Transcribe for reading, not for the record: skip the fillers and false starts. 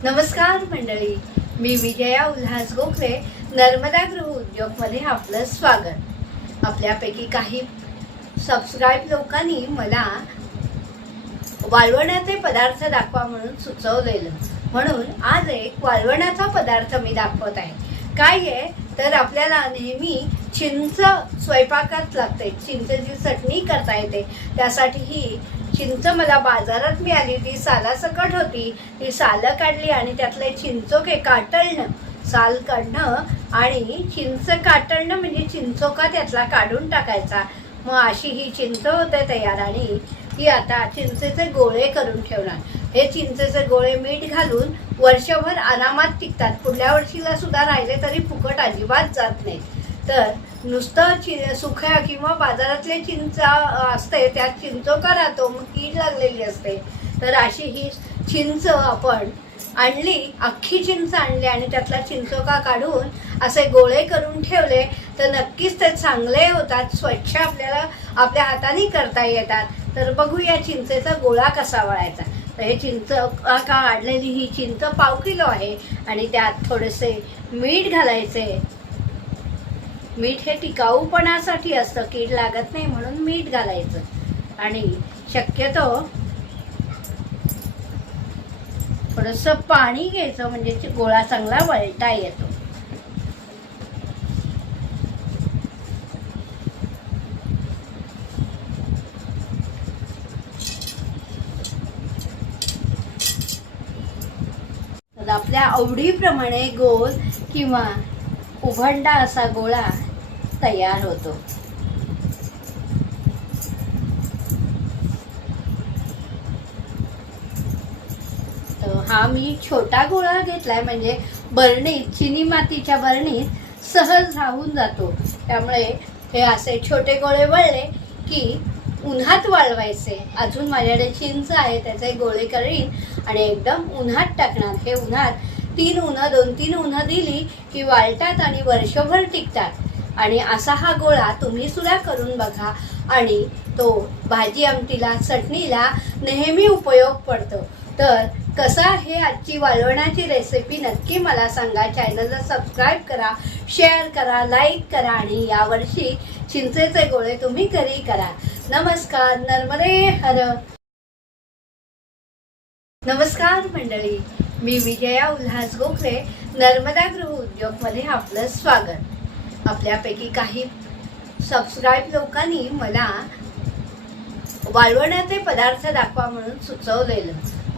नमस्कार मंडळी, मी विजया उल्हास गोखले, नर्मदा गृह उद्योगमध्ये आपलं स्वागत। आपल्यापैकी काही सबस्क्राईब लोकांनी मला वाळवणाचे पदार्थ दाखवा म्हणून सुचवलेलं, म्हणून आज एक वाळवणाचा पदार्थ मी दाखवत आहे। काय आहे तर आपल्याला नेहमी चिंच स्वयंपाकात लागते, चिंचेची चटणी करता येते। त्यासाठी ही चिंच मला बाजारात मिळाली, ती सालासकट होती। ती सालं काढली आणि त्यातले चिंचोके काटळणं, साल काढणं आणि चिंच काटळणं म्हणजे चिंचोका त्यातला काढून टाकायचा। मग अशी ही चिंच होते तयार आणि ही आता चिंचेचे गोळे करून ठेवणार। हे चिंचेचे गोळे मीठ घालून वर्षभर आरामात टिकतात, पुढल्या वर्षीला सुद्धा राहिले तरी फुकट अजिबात जात नाही। तर नुसतं सुख्या किंवा बाजारातले चिंच असते त्यात चिंचोका राहतो, मग कीड लागलेली असते। तर अशी ही चिंच आपण आणली, अख्खी चिंच आणली आणि त्यातला चिंचोका काढून असे गोळे करून ठेवले तर नक्कीच ते चांगले होतात, स्वच्छ आपल्याला आपल्या हाताने करता येतात। तर बघूया चिंचेचा गोळा कसा वळायचा। तर हे चिंच काढलेली ही चिंच पाव किलो आहे आणि त्यात थोडेसे मीठ घालायचे। मीठ हे टिकाऊपणासाठी असतं, कीड लागत नाही म्हणून मीठ घालायचं आणि शक्यतो थोडंसं पाणी घ्यायचं म्हणजे गोळा चांगला वळता येतो। तर आपल्या आवडीप्रमाणे गोल किंवा उभंडा असा गोळा तयार होतो। तर हा मी छोटा गोळा घेतलाय, म्हणजे बरणीत, चिनी मातीच्या बरणीत सहज राहून जातो। त्यामुळे हे असे छोटे गोळे वळले की उन्हात वाळवायचे। अजून माझ्याकडे चिंच आहे, त्याचे गोळे करीन आणि एकदम उन्हात टाकणार। हे उन्हात 2-3 उन्हं दिली की वाळतात आणि वर्षभर टिकतात। आणि असा हा गोळा तुम्ही सुद्धा करून बघा आणि तो भाजी आमटीला, चटणीला नेहमी उपयोग पडतो। तर कसा हे आजची वाळवणाची रेसिपी नक्की मला सांगा। चॅनलला सबस्क्राईब करा, शेअर करा, लाईक करा आणि यावर्षी चिंचेचे गोळे तुम्ही घरी करा। नमस्कार, नर्मदे हर। नमस्कार मंडळी, मी विजया उल्हास गोखले, नर्मदा गृह उद्योगमध्ये आपलं स्वागत। आपल्यापैकी काही सबस्क्राईब लोकांनी मला वाळवणाचे पदार्थ दाखवा म्हणून सुचवलेलं,